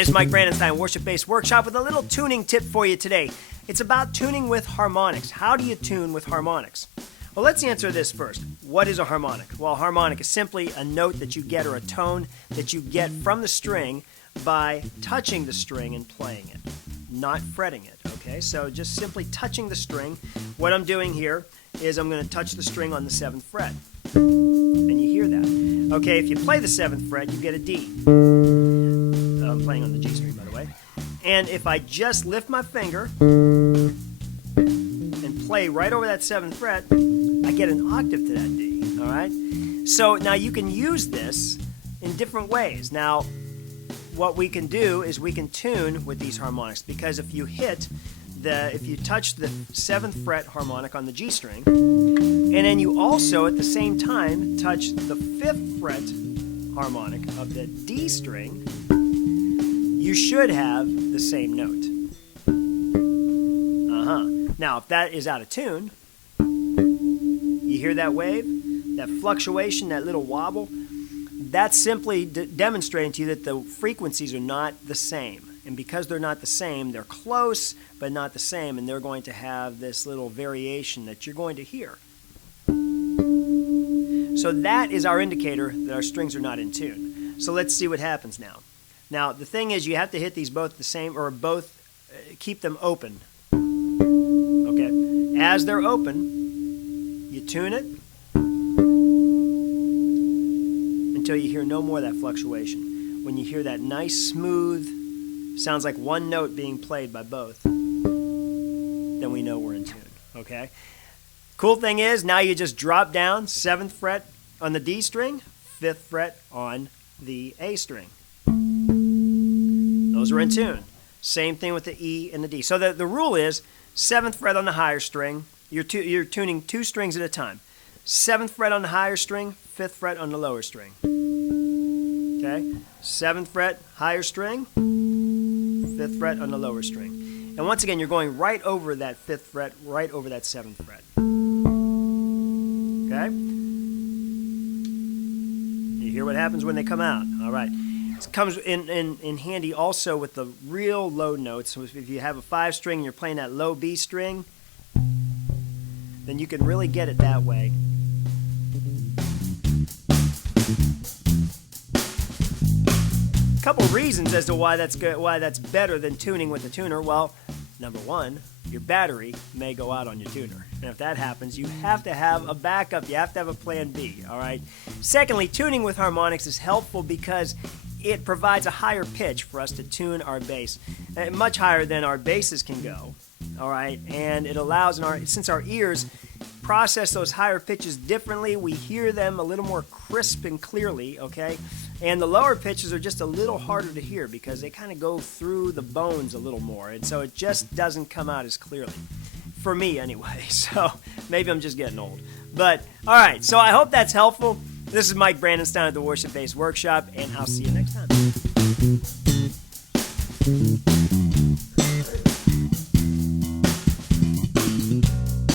It's Mike Brandenstein, Worship-Based Workshop, with a little tuning tip for you today. It's about tuning with harmonics. How do you tune with harmonics? Well, let's answer this first. What is a harmonic? Well, a harmonic is simply a note that you get, or a tone that you get from the string by touching the string and playing it, not fretting it, okay? So just simply touching the string. What I'm doing here is I'm going to touch the string on the 7th fret, and you hear that. Okay, if you play the 7th fret, you get a D. I'm playing on the G string, by the way. And if I just lift my finger and play right over that 7th fret, I get an octave to that D, all right? So now you can use this in different ways. Now, what we can do is we can tune with these harmonics, because if you touch the 7th fret harmonic on the G string, and then you also at the same time touch the 5th fret harmonic of the D string, you should have the same note. Now, if that is out of tune, you hear that wave, that fluctuation, that little wobble, that's simply demonstrating to you that the frequencies are not the same. And because they're not the same, they're close, but not the same, and they're going to have this little variation that you're going to hear. So that is our indicator that our strings are not in tune. So let's see what happens now. Now, the thing is, you have to hit these both the same, or both, keep them open. Okay? As they're open, you tune it until you hear no more of that fluctuation. When you hear that nice, smooth, sounds like one note being played by both, then we know we're in tune, okay? Cool thing is, now you just drop down 7th fret on the D string, 5th fret on the A string. Those are in tune. Same thing with the E and the D. So the rule is 7th fret on the higher string, you're tuning 2 strings at a time. 7th fret on the higher string, 5th fret on the lower string. Okay? 7th fret, higher string, 5th fret on the lower string. And once again, you're going right over that 5th fret, right over that 7th fret. Okay? You hear what happens when they come out. All right. It comes in handy also with the real low notes. So if you have a 5 string and you're playing that low B string, then you can really get it that way. A couple reasons as to why that's good, why that's better than tuning with the tuner. Well, number one, your battery may go out on your tuner. And if that happens, you have to have a backup. You have to have a plan B, all right? Secondly, tuning with harmonics is helpful because it provides a higher pitch for us to tune our bass, much higher than our basses can go, all right? And it allows, since our ears process those higher pitches differently, we hear them a little more crisp and clearly, okay? And the lower pitches are just a little harder to hear because they kind of go through the bones a little more, and so it just doesn't come out as clearly. For me, anyway, so maybe I'm just getting old. But, all right, so I hope that's helpful. This is Mike Brandenstein at the Worship-Based Workshop, and I'll see you next time.